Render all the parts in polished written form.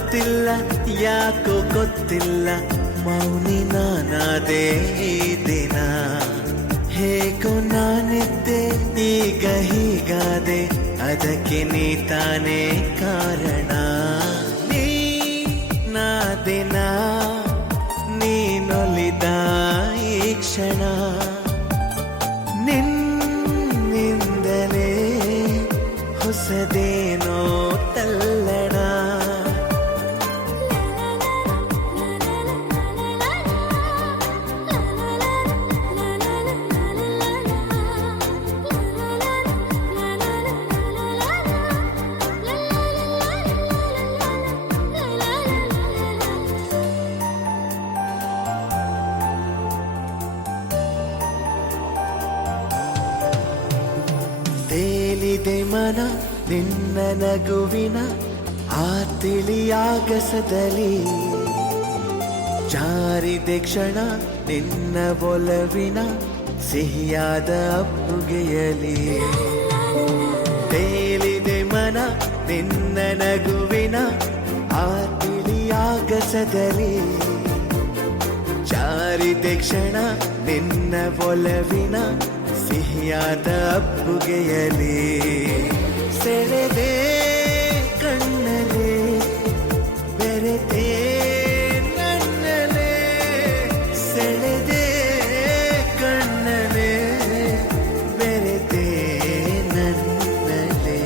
ಬರುತ್ತಿಲ್ಲ ಯಾಕೋ ಗೊತ್ತಿಲ್ಲ, ಮೌನಿ ನಾನಾದೆ ಈ ದಿನ. ಹೇಗೋ ನಾನಿದ್ದೆ ಈಗ ಹೀಗಾದೆ, ಅದಕ್ಕೆ ನೀ ತಾನೇ ಕಾರಣ. ನೀ ನಾದಿನ ನೀನೊಲಿದ ಈ ಕ್ಷಣ, ನಿನ್ನಿಂದಲೇ ಹೊಸದೇನೋ ತಲ್ಲಣ. ತೇಲಿದೆ ಮನ ನಿನ್ನ ನಗುವಿನ ಆ ತಿಳಿಯಾಗಸದಲ್ಲಿ, ಜಾರಿದೆ ಕ್ಷಣ ನಿನ್ನ ಒಲವಿನ ಸಿಹಿಯಾದ ಅಪ್ಪುಗೆಯಲಿ. ತೇಲಿದೆ ಮನ ನಿನ್ನ ನಗುವಿನ ಆ ತಿಳಿಯಾಗಸದಲ್ಲಿ, ಜಾರಿದೆ ಕ್ಷಣ ನಿನ್ನ ಒಲವಿನ ಸಿಹಿಯಾದ ಅಪ್ಪುಗೆಯಲಿ. ಸೆಳೆದೆ ಕಣ್ಣಲೆ ಬೆರೆತೆ ನನ್ನಲೆ, ಸೆಳೆದೆ ಕಣ್ಣಲೆ ಬೆರೆತೆ ನನ್ನಲೆ.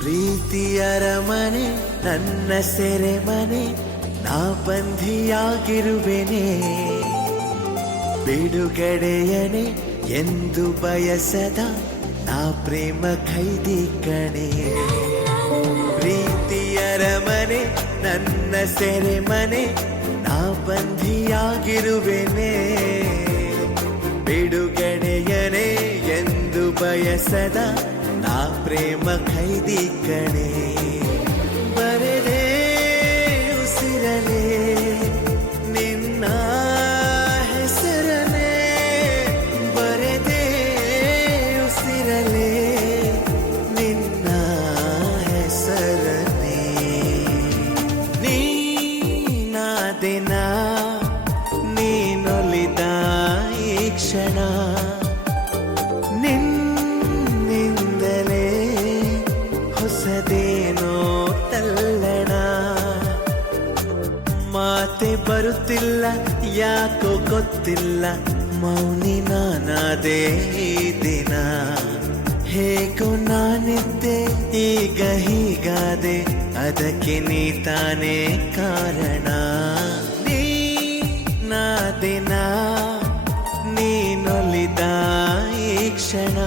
ಪ್ರೀತಿಯರ ಮನೆ ನನ್ನ ಸೆರೆಮನೆ, ನಾ ಬಂಧಿಯಾಗಿರುವೆನೆ. ಬಿಡುಗಡೆಯನೆ ಎಂದು ಬಯಸದ ನಾ ಪ್ರೇಮ ಖೈದಿ ಕಣೆ. ಪ್ರೀತಿಯರ ಮನೆ ನನ್ನ ಸೆರೆಮನೆ, ನಾ ಬಂಧಿಯಾಗಿರುವೆನೆ. ಬಿಡುಗಡೆಯನೆ ಎಂದು ಬಯಸದ ನಾ ಪ್ರೇಮ ಖೈದಿ ಕಣೆ. ಬರೆದೆ ಉಸಿರಲೆ ನಿನ್ನ ಹೆಸರನೆ, ಬರೆದೆ ಉಸಿರಲೆ ನಿನ್ನ ಹೆಸರನೆ. ನೀನಾದಿನ ನೀನೊಲಿದ ಈ ಕ್ಷಣ, ನಿನ್ನಿಂದಲೇ ಹೊಸದೇನೋ ತಲ್ಲಣ. ಮಾತೆ ಬರುತ್ತಿಲ್ಲ ಯಾಕೋ ಗೊತ್ತಿಲ್ಲ, ಮೌನಿ ನಾನಾದೆ ಈ ದಿನ. ಹೇಗೋ ನಾನಿದ್ದೆ ಈಗ ಹೀಗಾದೆ, ಅದಕ್ಕೆ ನೀ ತಾನೇ ಕಾರಣ. ನೀ ನಾದಿನ ನೀನೊಲಿದ ಈ ಕ್ಷಣ,